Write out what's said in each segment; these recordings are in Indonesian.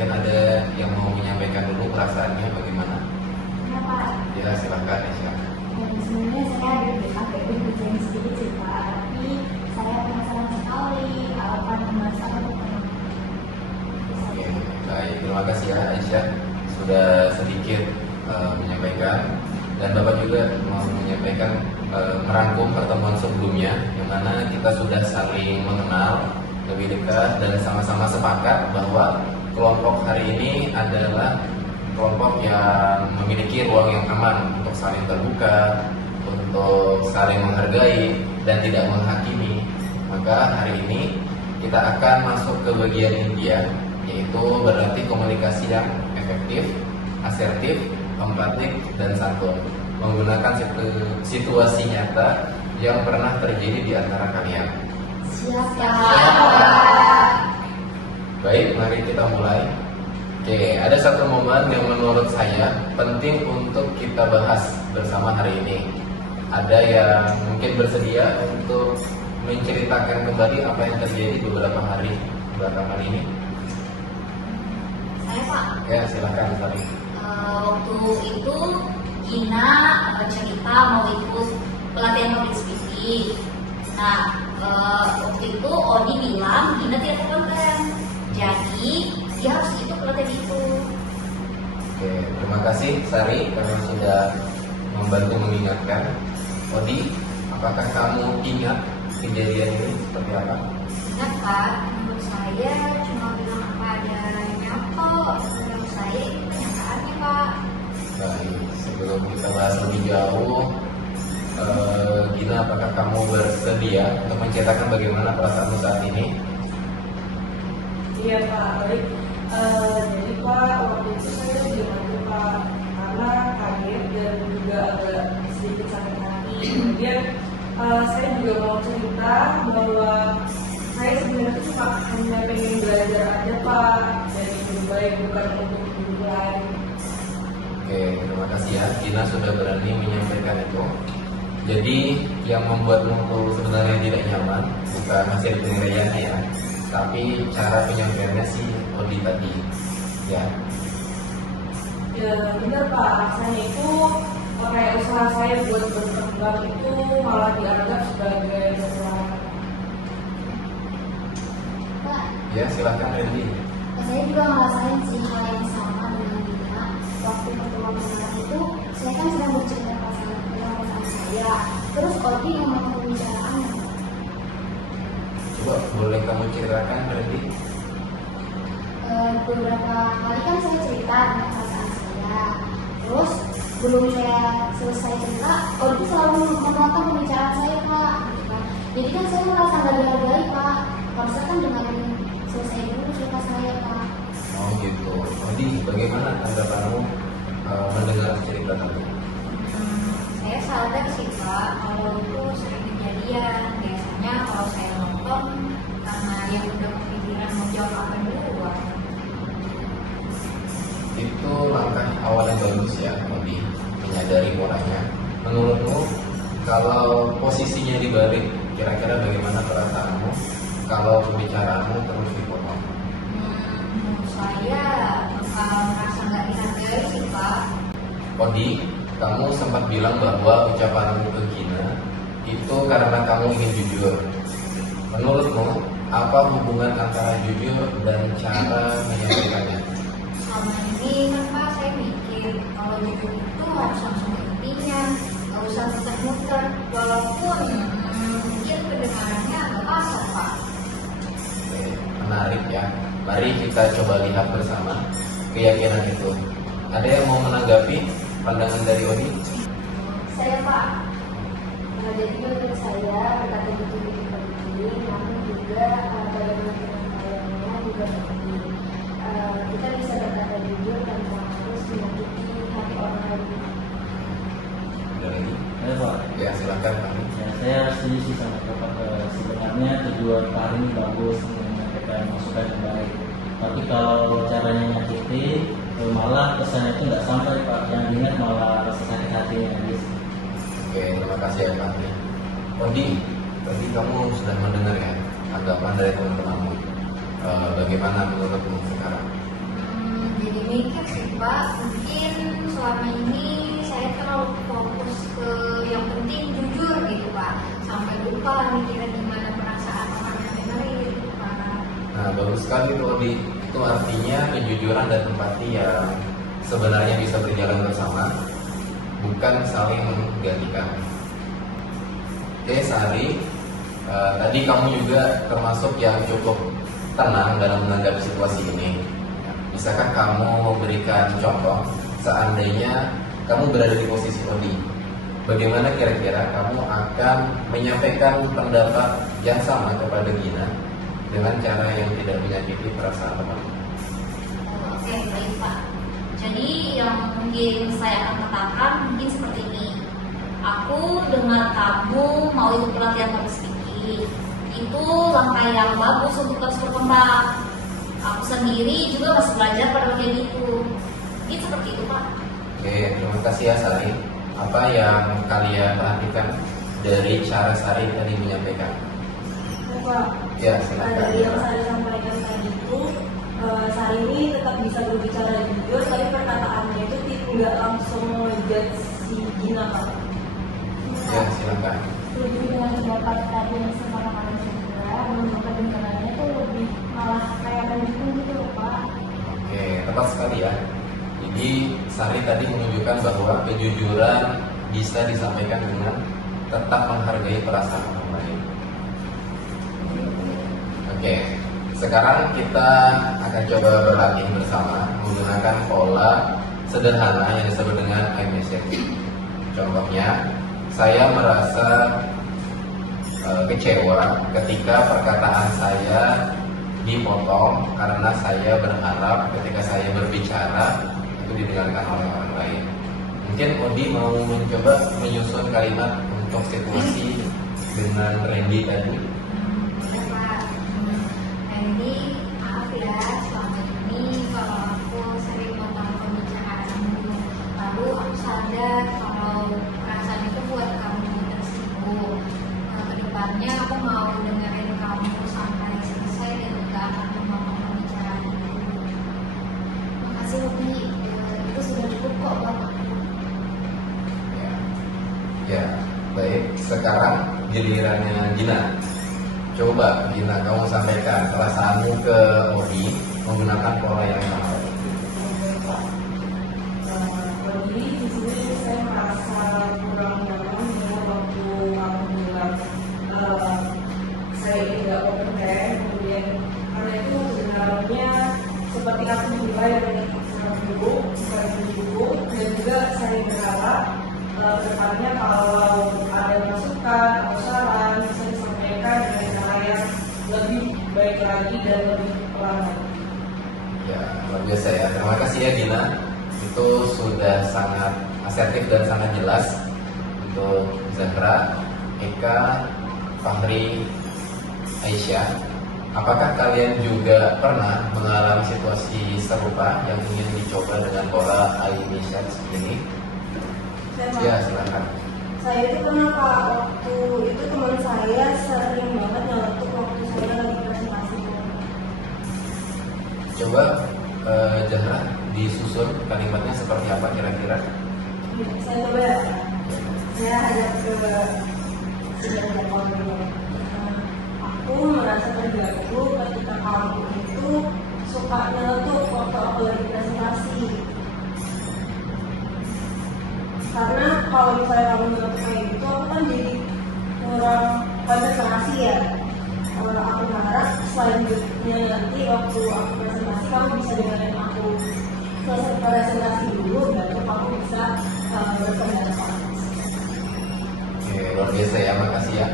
mungkin ada yang mau menyampaikan dulu perasaannya bagaimana? Ya Pak. Ya silahkan ya. Sebenarnya saya ada agak berbicara sedikit sih Pak, tapi saya penasaran sekali apa pembahasan Oke, baik, terima kasih ya Aisyah sudah sedikit menyampaikan, dan Bapak juga mau menyampaikan merangkum pertemuan sebelumnya yang mana kita sudah saling mengenal lebih dekat dan sama-sama sepakat bahwa kelompok hari ini adalah kelompok yang memiliki ruang yang aman untuk saling terbuka, untuk saling menghargai dan tidak menghakimi. Maka hari ini kita akan masuk ke bagian inti, yaitu berarti komunikasi yang efektif, asertif, empatik, dan santun, menggunakan situasi nyata yang pernah terjadi di antara kalian. Siapa? Baik, mari kita mulai. Oke, ada satu momen yang menurut saya penting untuk kita bahas bersama hari ini. Ada yang mungkin bersedia untuk menceritakan kembali apa yang terjadi beberapa hari belakangan ini? Saya Pak. Ya, silakan Sari. Waktu itu Gina cerita mau ikut pelatihan public speaking. Nah, waktu itu Odi bilang Gina tidak terkonten, jadi dia harus ikut pelatihan itu. Oke, terima kasih Sari karena sudah membantu mengingatkan. Odi, apakah kamu ingat kejadian ini seperti apa? Ingat Pak, menurut saya cuma bilang apa adanya kok. Menurut saya itu kenyataannya Pak. Baik, sebelum kita bahas lebih jauh, Gina, apakah kamu bersedia untuk menceritakan bagaimana perasaanmu saat ini? Iya Pak, baik. Jadi Pak, waktu itu saya diam aja Pak, karena kaget dan juga agak sedikit sakit hati. Kemudian saya juga mau cerita bahwa saya sebenarnya cuma hanya pengen belajar aja Pak, dan itu baik bukan untuk hiburan. Oke, terima kasih ya, Gina sudah berani menyampaikan itu. Jadi yang membuatmu tuh sebenarnya tidak nyaman bukan hasil penilaiannya ya, tapi cara penyampaiannya si Odi tadi, ya. Ya benar Pak, saya itu kayak usaha saya buat berkembang itu malah dianggap sebagai kesalahan. Pak, Ya, silakan Randy. saya juga ngerasain sih hal yang sama dengan Dina. Waktu pertemuan kemarin itu, saya kan sedang bercerita perasaan saya. Terus Odi yang mau pembicaraan. Coba boleh kamu ceritakan Randy? Beberapa kali kan saya cerita tentang perasaan saya. Terus belum saya selesai cerita, Odi selalu memotong pembicaraan saya Pak. Gitu kan. Jadi kan saya merasa nggak dihargai Pak. Harusnya kan dengerin selesai dulu cerita saya Pak. Oh gitu. Odi, bagaimana tanggapanmu mendengar cerita tadi? Saya sadar sih Pak, kalau itu sering kejadian. Biasanya kalau saya nonton, karena yang udah kepikiran mau jawab apa duluan. Itu langkah awal yang bagus ya, Odi, menyadari polanya. Menurutmu, kalau posisinya dibalik, kira-kira bagaimana perasaanmu kalau pembicaraanmu terus dipotong? Menurut saya merasa nggak dihargai sih Pak. Odi, kamu sempat bilang bahwa ucapanmu ke Gina itu karena kamu ingin jujur. Menurutmu, apa hubungan antara jujur dan cara menyampaikannya? Selama ini kan Pak saya mikir kalau jujur itu harus langsung ke intinya, nggak usah muter-muter. Walaupun mungkin kedengarannya agak kasar Pak. Oke, menarik ya. Mari kita coba lihat bersama keyakinan itu. Ada yang mau menanggapi pandangan dari Odi? Saya Pak, jadi menurut saya berkata jujur itu penting, namun juga bagaimana penyampaiannya juga penting. Kita bisa berkata jujur tanpa harus menyakiti hati orang lain. Dari Ya Pak, ya silakan kami. ya, saya setuju sih sama Bapak. Sebenarnya tujuan Pak ini bagus menyampaikan masukan yang baik. Tapi kalau caranya nyakiti, malah kesannya itu nggak sampai Pak. Yang diingat malah rasa sakit hatinya gitu. Oke, terima kasih ya Pak. Odi, tadi kamu sudah mendengar ya tanggapan dari teman-temanmu. Bagaimana menurutmu sekarang? Pak, mungkin selama ini saya terlalu fokus ke yang penting jujur gitu Pak, sampai lupa mikirin gimana perasaan orang yang dengerin Pak. Nah, bagus sekali tuh Odi. Itu artinya kejujuran dan empati yang sebenarnya bisa berjalan bersama, bukan saling menggantikan. Oke, Sari, tadi kamu juga termasuk yang cukup tenang dalam menanggapi situasi ini. Bisakah kamu memberikan contoh seandainya kamu berada di posisi Odi? Bagaimana kira-kira kamu akan menyampaikan pendapat yang sama kepada Gina dengan cara yang tidak menyakiti perasaan teman? Oke, baik Pak. Jadi yang mungkin saya akan katakan mungkin seperti ini. Aku dengar kamu mau ikut pelatihan public speaking. Itu langkah yang bagus untuk terus berkembang. Aku sendiri juga masih belajar pada bagian itu. Mungkin seperti itu Pak. Oke, terima kasih ya Sari. Apa yang kalian perhatikan dari cara Sari tadi menyampaikan? Pak, Ya, silakan. dari yang saya sampaikan tadi itu, Sari ini tetap bisa berbicara jujur, tapi perkataannya itu tidak langsung ngejudge si Gina Pak. Ya, silakan. Setuju dengan pendapat tadi yang disampaikan juga, menurut kedengarannya itu lebih malah kayak mendukung gitu loh Pak. Oke, tepat sekali ya. Jadi Sari tadi menunjukkan bahwa kejujuran bisa disampaikan dengan tetap menghargai perasaan orang lain. Oke, sekarang kita akan coba berlatih bersama menggunakan pola sederhana yang disebut dengan I message. Contohnya, saya merasa kecewa ketika perkataan saya dipotong karena saya berharap ketika saya berbicara itu didengarkan oleh orang lain. Mungkin Odi mau mencoba menyusun kalimat untuk situasi dengan Randy tadi. Ya Pak. Randy, maaf ya selama ini kalau aku sering potong pembicaraanmu. Lalu aku sadar kalau perasaan itu buat kamu tersinggung. Kedepannya aku mau dengerin kamu sampai selesai dan gak akan memotong pembicaraan itu. Makasih Robi, itu sudah cukup kok Pak. Ya, baik. Sekarang gilirannya Gina. Coba Gina, kamu sampaikan perasaanmu ke Odi menggunakan pola yang sama. Jadi di sini saya merasa kurang nyaman ya waktu aku bilang saya ini tidak kompeten, kemudian karena itu sebenarnya seperti aku menilai dari sangat buruk, dan juga saya berharap kedepannya kalau ada masukan atau saran bisa disampaikan dengan cara yang lebih baik lagi dan lebih pelan lagi. Ya, luar biasa ya. Terima kasih ya Gina. Itu sudah sangat asertif dan sangat jelas untuk Zahra, Eka, Fahri, Aisyah. Apakah kalian juga pernah mengalami situasi serupa yang ingin dicoba dengan pola I message ini? Ya, silakan. Saya itu kenapa waktu itu teman saya sering banget nyeletuk waktu saya lagi presentasi. Coba Zahra disusun kalimatnya seperti apa kira-kira? Saya coba ya. Saya ajak ke sidang jadwal dulu. Aku merasa terganggu ketika kamu itu suka nyeletuk waktu aku lagi presentasi. Karena kalau misalnya kamu nyeletuk kayak gitu, aku kan jadi kurang konsentrasi ya. Aku harap selanjutnya nanti waktu aku presentasi kamu bisa dengerin aku selesai presentasi dulu, baru kamu bisa berpendapat. Oke, luar biasa ya, makasih ya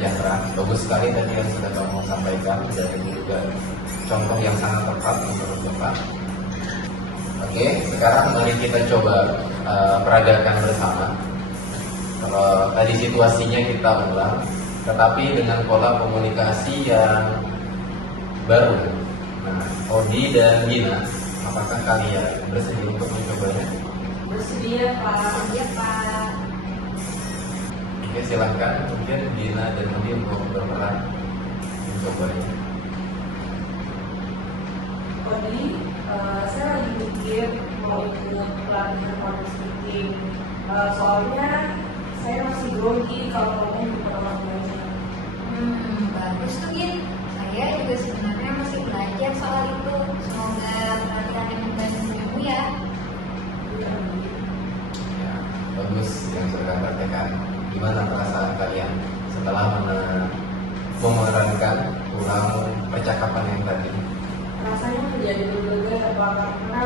Zahra. Bagus sekali tadi yang sudah kamu sampaikan dan ini juga contoh yang sangat tepat menurut Bapak. Oke, sekarang mari kita coba peragakan bersama. Kalau tadi situasinya kita ulang, tetapi dengan pola komunikasi yang baru. Nah, Odi dan Gina, apakah kalian bersedia untuk mencobanya? Bersedia Pak. Ya Pak. Oke, silahkan. Mungkin Gina dan Odi untuk berperan mencobanya. Jadi saya lagi mungkin. Soalnya saya masih grogi kalau ngomong di depan orang banyak. Bagus tuh Gin. Saya juga sebenarnya masih belajar soal itu. Semoga pelatihan ini membantu ya. Ya, bagus yang sudah praktekkan. Gimana perasaan kalian setelah memerankan ulang percakapan yang tadi? Rasanya menjadi berbagai apa karena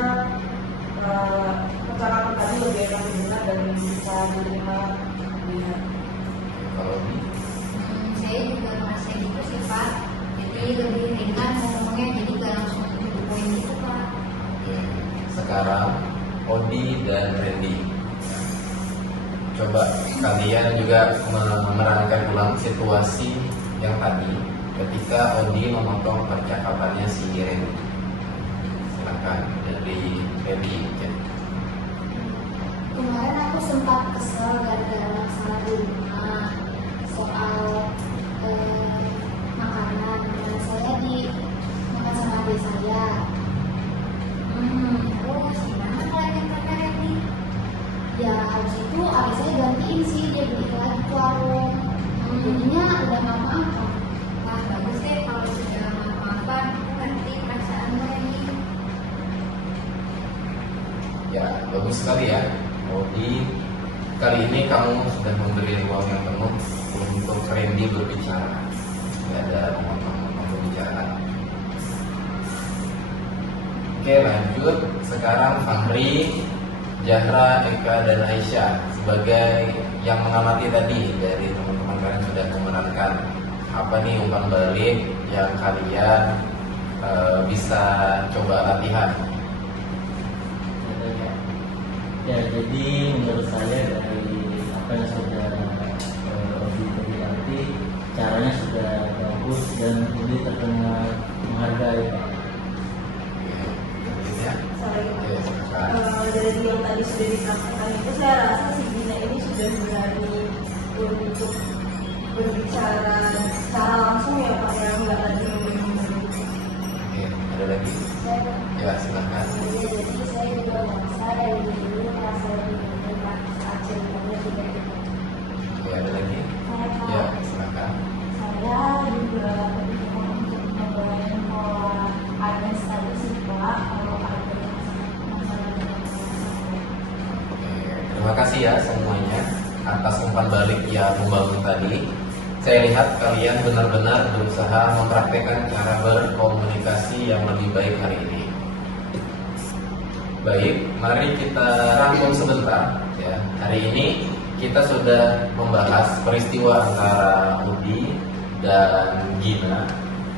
percakapan tadi lebih enak didengar dan bisa diterima lihat. Kalau di Saya juga merasa gitu sih Pak. Jadi lebih ringan ngomongnya, jadi gak langsung to the point gitu Pak. Oke, sekarang Odi dan Randy. Coba kalian juga memerankan ulang situasi yang tadi ketika Odi memotong percakapannya si Randy. Silakan dari Randy. Kemarin aku sempat kesel gara-gara masalah di rumah soal makanan dan saya dimakan sama adik saya. Terus gimana kelanjutannya Randy? Ya habis itu adik saya gantiin sih, dia beli lagi ke warung. Jadinya udah maaf-maafan. Wah bagus deh kalau sudah maaf-maafan. Aku ngerti perasaan Randy. Ya, bagus sekali ya. Odi, kali ini kamu sudah memberi ruang yang penuh untuk Randy berbicara. Tidak ada memotong pembicaraan. Oke, lanjut. Sekarang Fahri, Zahra, Eka, dan Aisyah sebagai yang mengamati tadi dari teman-teman kalian sudah memerankan apa nih umpan balik yang kalian bisa coba latihan. Ya, jadi menurut saya dari apa yang sudah dilatih, caranya sudah bagus dan ini terdengar menghargai Pak. Ya. Sorry. Oke, silakan. Dari yang tadi sudah dikatakan itu saya rasa si Gina ini sudah berani untuk berbicara secara langsung ya Pak, yang nggak lagi ngomong. Oke, ada lagi? Saya Ya, silakan. jadi saya juga merasa dari dulu merasa lebih enak saat ceritanya juga gitu. Oke, ada lagi? Ya, silakan. Saya juga lebih untuk nyobain pola Agnes tadi sih Pak, kalau ada masalah Oke, terima kasih ya semuanya atas umpan balik yang membangun tadi. Saya lihat kalian benar-benar berusaha mempraktekkan cara berkomunikasi yang lebih baik hari ini. Baik, mari kita rangkum sebentar ya. Hari ini kita sudah membahas peristiwa antara Udi dan Gina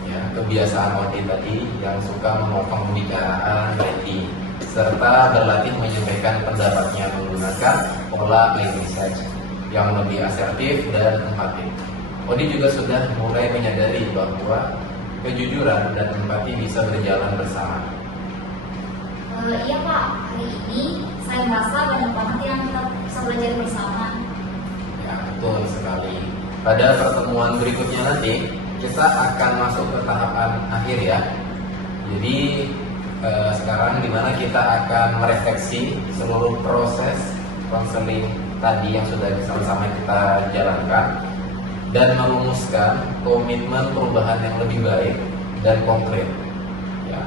ya, kebiasaan Udi tadi yang suka memotong pembicaraan Randy serta berlatih menyampaikan pendapatnya menggunakan pola I research yang lebih asertif dan empatik. Odi juga sudah mulai menyadari bahwa kejujuran dan empati bisa berjalan bersama. Iya Pak, hari ini saya merasa banyak banget yang kita bisa belajar bersama. Ya, betul sekali. Pada pertemuan berikutnya nanti kita akan masuk ke tahapan akhir ya. Jadi sekarang dimana kita akan merefleksi seluruh proses konseling tadi yang sudah sama-sama kita jalankan dan merumuskan komitmen perubahan yang lebih baik dan konkret. Ya.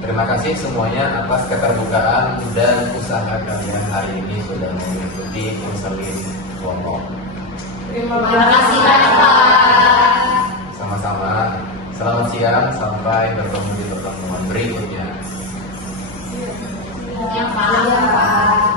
Terima kasih semuanya atas keterbukaan dan usaha kalian hari ini sudah mengikuti konseling kelompok. Terima Terima kasih banyak Pak. Sama-sama. Selamat siang, sampai bertemu di pertemuan berikutnya. Yang paling Pak.